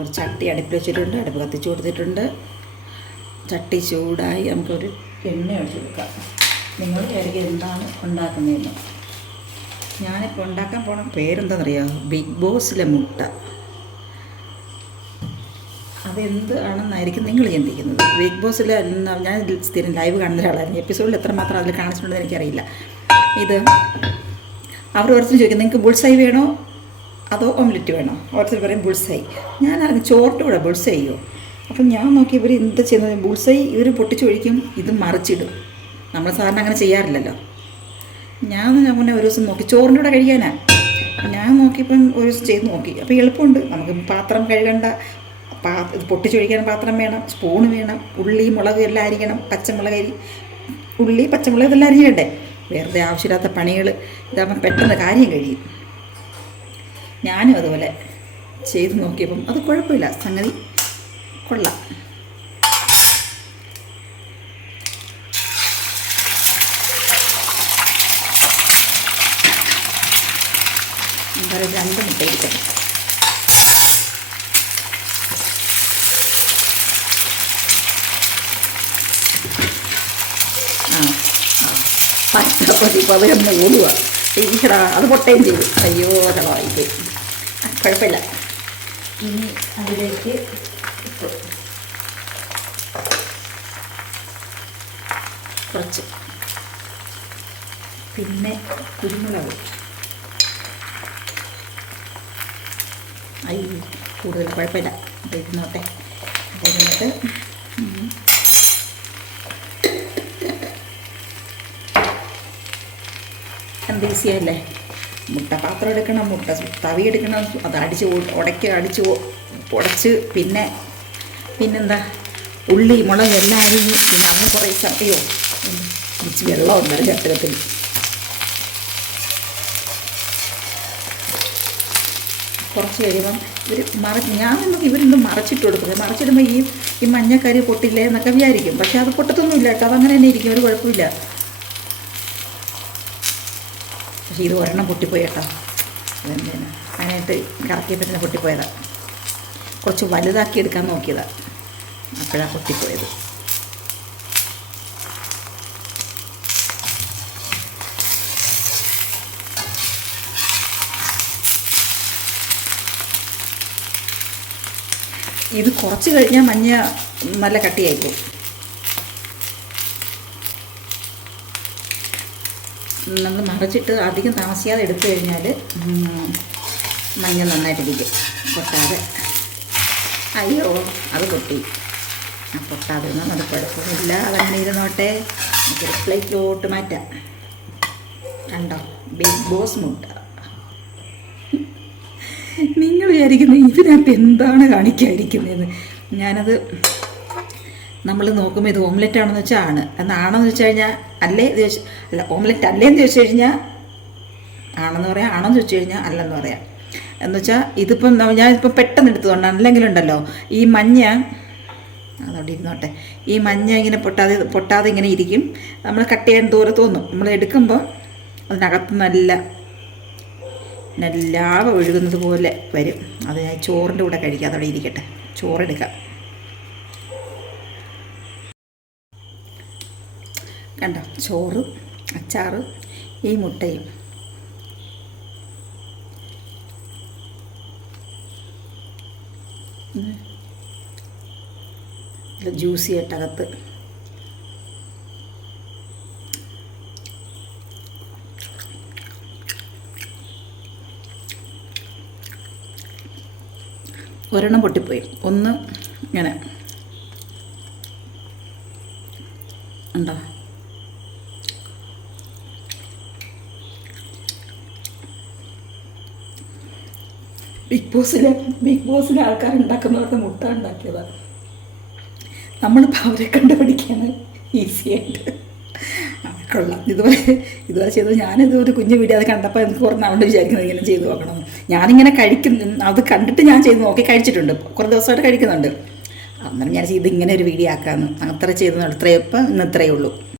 ഒരു ചട്ടി അടുപ്പ് വെച്ചിട്ടുണ്ട് അടുപ്പ് കത്തിച്ച് കൊടുത്തിട്ടുണ്ട്. ചട്ടി ചൂടായി നമുക്കൊരു എണ്ണ ഒഴിച്ചു കൊടുക്കാം. നിങ്ങൾ ഇടയ്ക്ക് എന്താണ് ഉണ്ടാക്കുന്നതെന്ന്. ഞാനിപ്പോൾ ഉണ്ടാക്കാൻ പോണ പേരെന്താണെന്നറിയാമോ ബിഗ് ബോസിലെ മുട്ട. അതെന്ത് ആണെന്നായിരിക്കും നിങ്ങൾ ചിന്തിക്കുന്നത്. ബിഗ് ബോസിൽ ഞാൻ സ്ഥിരം ലൈവ് കാണുന്ന ഒരാളായിരുന്നു. എപ്പിസോഡിൽ എത്രമാത്രം അതിൽ കാണിച്ചിട്ടുണ്ടെന്ന് എനിക്കറിയില്ല. ഇത് അവർ ഓരോരുത്തരും ചോദിക്കും നിങ്ങൾക്ക് ബുൾസൈ വേണോ? അതോ ഓംലെറ്റ് വേണോ? ഓരോരുത്തർ പറയും ബുൾസൈ ഞാൻ ചോറിന്റെ കൂടെ ബുൾസൈയോ അപ്പം ഞാൻ നോക്കി ഇവർ എന്താ ചെയ്യുന്നത് ബുൾസൈ ഇവർ പൊട്ടിച്ച് ഒഴിക്കും ഇത് മറിച്ചിടും. നമ്മൾ സാധാരണ അങ്ങനെ ചെയ്യാറില്ലല്ലോ. ഞാൻ മുന്നേ ഒരു ദിവസം നോക്കി ചോറിന്റെ കൂടെ കഴിക്കാനാ. ഞാൻ നോക്കിയപ്പം ഒരു ദിവസം ചെയ്ത് നോക്കി. അപ്പോൾ എളുപ്പമുണ്ട്. നമുക്ക് പാത്രം കഴുകേണ്ട. പാ ഇത് പൊട്ടിച്ചൊഴിക്കാൻ പാത്രം വേണം സ്പൂൺ വേണം ഉള്ളി മുളക് എല്ലാം അരിക്കണം പച്ചമുളക് അരി ഉള്ളി പച്ചമുളക് ഇതെല്ലാം അരിയണ്ടേ വെറുതെ ആവശ്യമില്ലാത്ത പണികൾ ഇതാകുമ്പോൾ പെട്ടെന്ന് കാര്യം കഴിയും. ഞാനും അതുപോലെ ചെയ്ത് നോക്കിയപ്പം അത് കുഴപ്പമില്ല. സംഗതി കൊള്ളാം. എന്തായാലും രണ്ട് മുട്ട ആ പച്ചപ്പൊതി പതിനൊന്ന് ഓടുക ഈടാ അത് പൊട്ടയും ചെയ്തു. അയ്യോ ചെലവായിട്ട് കുഴപ്പമില്ല. ഇനി അതിലേക്ക്. കുറച്ച്. പിന്നെ കുരുമുളക് ഐ കൂടുതൽ കുഴപ്പമില്ല. അപ്പോൾ ഇരുന്നോട്ടെ. അപ്പോൾ എന്നിട്ട് എന്ത് ഈസിയല്ലേ മുട്ട പാത്രം എടുക്കണം മുട്ട തവി എടുക്കണം അത് അടിച്ച് ഉടക്കി അടിച്ച് ഉടച്ച് പിന്നെ പിന്നെന്താ? ഉള്ളി മുളക് എല്ലാം അരിഞ്ഞ് പിന്നെ അങ്ങനെ കുറേ ചട്ടിയോ കുറച്ച് വെള്ളം ഉണ്ടല്ലോ ചട്ടകത്തിൽ കുറച്ച് കഴിയുമ്പം ഇവർ മറ നമുക്ക് ഇവരൊന്നും മറച്ചിട്ട് കൊടുക്കുന്നത്. മറച്ചിടുമ്പോൾ ഈ ഈ മഞ്ഞക്കരി പൊട്ടില്ലേ എന്നൊക്കെ വിചാരിക്കും. പക്ഷേ അത് പൊട്ടത്തൊന്നുമില്ല കേട്ടോ. അതങ്ങനെ തന്നെ ഇരിക്കും. ഒരു കുഴപ്പമില്ല. പക്ഷേ ഇത് ഒരെണ്ണം പൊട്ടിപ്പോയി കേട്ടോ. അതെന്തിനാ? അതിനായിട്ട് കറക്കിയപ്പോൾ തന്നെ പൊട്ടിപ്പോയതാണ് കുറച്ച് വലുതാക്കി എടുക്കാൻ നോക്കിയതാണ് അപ്പോഴാണ് പൊട്ടിപ്പോയത്. ഇത് കുറച്ച് കഴിഞ്ഞാൽ മഞ്ഞ നല്ല കട്ടിയായിപ്പോവും നമ്മൾ മറച്ചിട്ട് അധികം താമസിയാതെ എടുത്തു കഴിഞ്ഞാൽ മഞ്ഞ നന്നായിട്ട് നന്നായിട്ടിരിക്കും പൊട്ടാതെ. അയ്യോ അത് പൊട്ടി. ആ പൊട്ടാതെ ഒന്നും അത് കുഴപ്പമില്ല. അതങ്ങനെ ഇരുന്നോട്ടെ. നമുക്കൊരു പ്ലേറ്റിലോട്ട് മാറ്റാം. കണ്ടോ? ബിഗ് ബോസ് മുട്ട നിങ്ങൾ വിചാരിക്കുന്നത് ഇതിനകത്ത് എന്താണ് കാണിക്കാതിരിക്കുന്നതെന്ന് ഞാനത് നമ്മൾ നോക്കുമ്പോൾ ഇത് ഓംലെറ്റ് ആണെന്ന് വെച്ചാൽ ആണ്. എന്നാണെന്ന് വെച്ച് കഴിഞ്ഞാൽ അല്ലേ ചോദിച്ച അല്ല ഓംലെറ്റ് അല്ലേന്ന് ചോദിച്ചു കഴിഞ്ഞാൽ ആണെന്ന് പറയാം ആണെന്ന് ചോദിച്ചു കഴിഞ്ഞാൽ അല്ലെന്ന് പറയാം. എന്ന് വെച്ചാൽ ഇതിപ്പം ഞാനിപ്പം പെട്ടെന്ന് എടുത്തതുകൊണ്ട് അല്ലെങ്കിലുണ്ടല്ലോ ഈ മഞ്ഞ അതുകൊണ്ട് ഇരുന്നോട്ടെ. ഈ മഞ്ഞ ഇങ്ങനെ പൊട്ടാതെ പൊട്ടാതെ ഇങ്ങനെ ഇരിക്കും. നമ്മൾ കട്ട് ചെയ്യാൻ ദൂരെ തോന്നും. നമ്മൾ എടുക്കുമ്പോൾ അതിനകത്ത് നല്ല നല്ല ലാവ ഒഴുകുന്നത് പോലെ വരും. അത് ഞാൻ ചോറിന്റെ കൂടെ കഴിക്കാം അതവിടെ ഇരിക്കട്ടെ. ചോറെടുക്കാം കണ്ടോ? ചോറ് അച്ചാറ് ഈ മുട്ടയും. ജ്യൂസി ആയിട്ടകത്ത് ഒരെണ്ണം പൊട്ടിപ്പോയി. ഒന്ന് ഇങ്ങനെ. ഉണ്ടോ? ബിഗ് ബോസിലെ ബിഗ് ബോസിലെ ആൾക്കാർ ഉണ്ടാക്കുന്നവരുടെ മുട്ട ഉണ്ടാക്കിയതാണ് നമ്മളിപ്പോൾ അവരെ കണ്ടുപിടിക്കാണ് ഈസിയായിട്ട് കൊള്ളാം ഇതുപോലെ ഇതുപോലെ ചെയ്തത് ഞാനിത് ഒരു കുഞ്ഞു വീഡിയോ അത് കണ്ടപ്പോൾ എനിക്ക് കുറഞ്ഞ അവിടെ വിചാരിക്കുന്നത് ഇങ്ങനെ ചെയ്ത് നോക്കണം ഞാനിങ്ങനെ കഴിക്കുന്നു അത് കണ്ടിട്ട് ഞാൻ ചെയ്ത് നോക്കി കഴിച്ചിട്ടുണ്ട്. കുറേ ദിവസമായിട്ട് കഴിക്കുന്നുണ്ട്. അന്നേരം ഞാൻ ചെയ്ത് ഇങ്ങനെ ഒരു വീഡിയോ ആക്കാമെന്ന് അത്ര ചെയ്തു ഇത്രയപ്പം ഇന്ന് ഇത്രയേ ഉള്ളൂ.